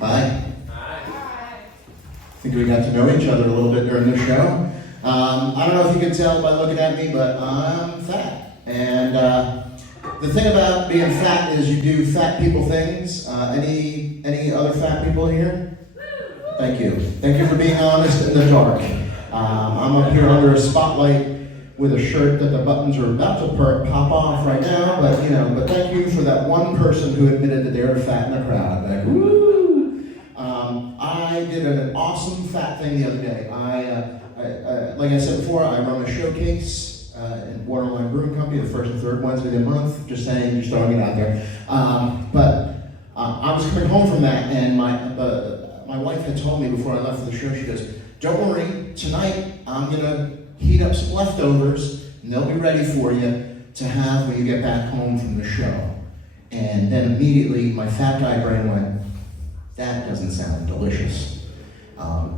Hi. I think we got to know each other a little bit during this show. I don't know if you can tell by looking at me, but I'm fat. And the thing about being fat is you do fat people things. Any other fat people here? Thank you. Thank you for being honest in the dark. I'm up here under a spotlight with a shirt that the buttons are about to pop off right now, but thank you for that one person who admitted that they were fat in the crowd. Like, woo! I did an awesome fat thing the other day. Like I said before, I run a showcase in Waterline Brewing Company the first and third Wednesday of the month. Just saying, just throwing it out there. I was coming home from that, and my wife had told me before I left for the show, she goes, "Don't worry, tonight I'm gonna heat up some leftovers, and they'll be ready for you to have when you get back home from the show." And then immediately my fat guy brain went, "That doesn't sound delicious."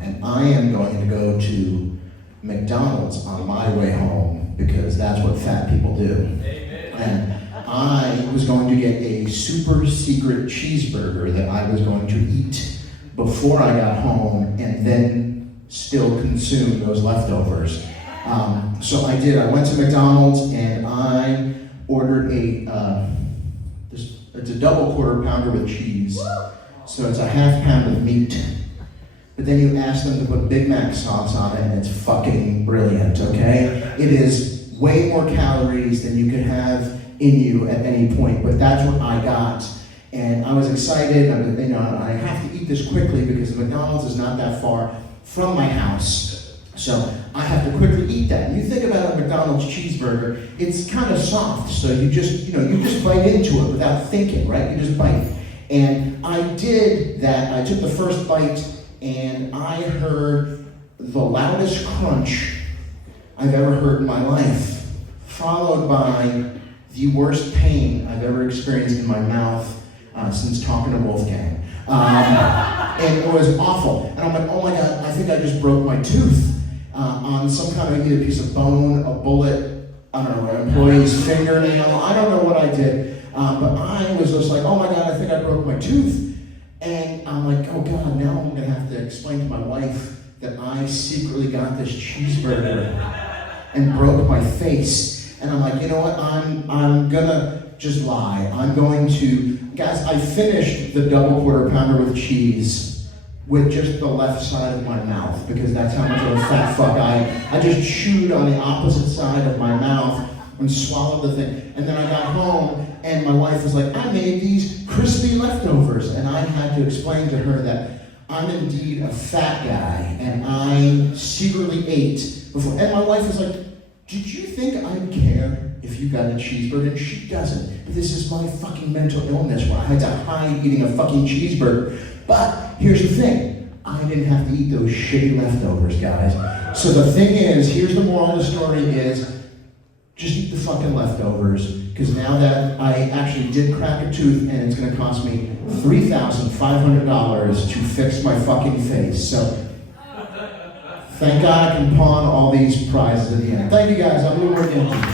And I am going to go to McDonald's on my way home because that's what fat people do. Amen. And I was going to get a super secret cheeseburger that I was going to eat before I got home and then still consume those leftovers. So I did. I went to McDonald's and I ordered it's a double quarter pounder with cheese. So it's a half pound of meat. But then you ask them to put Big Mac sauce on it and it's fucking brilliant, okay? It is way more calories than you could have in you at any point, but that's what I got. And I was excited, I have to eat this quickly because McDonald's is not that far from my house. So I have to quickly eat that. And you think about a McDonald's cheeseburger, it's kind of soft, so you just bite into it without thinking, right? You just bite. And I did that. I took the first bite and I heard the loudest crunch I've ever heard in my life, followed by the worst pain I've ever experienced in my mouth since talking to Wolfgang. And it was awful. And I'm like, oh my God, I think I just broke my tooth on some kind of either piece of bone, a bullet, I don't know, an employee's fingernail. I don't know what I did. But I was just like, oh my God, I think I broke my tooth. And I'm like, oh God, now I'm gonna have to explain to my wife that I secretly got this cheeseburger and broke my face. And I'm like, you know what, I'm gonna just lie. I'm going to, guys, I finished the double quarter pounder with cheese with just the left side of my mouth because that's how much of a fat fuck I just chewed on the opposite side of my mouth and swallowed the thing. And then I got home and my wife was like, I made these crispy leftovers. And I had to explain to her that I'm indeed a fat guy and I secretly ate before. And my wife was like, did you think I'd care if you got a cheeseburger? And she doesn't. But this is my fucking mental illness where I had to hide eating a fucking cheeseburger. But here's the thing. I didn't have to eat those shitty leftovers, guys. So the thing is, here's the moral of the story is, just eat the fucking leftovers, because now that I actually did crack a tooth and it's gonna cost me $3,500 to fix my fucking face. So, thank God I can pawn all these prizes at the end. Thank you guys, I'm Morgante.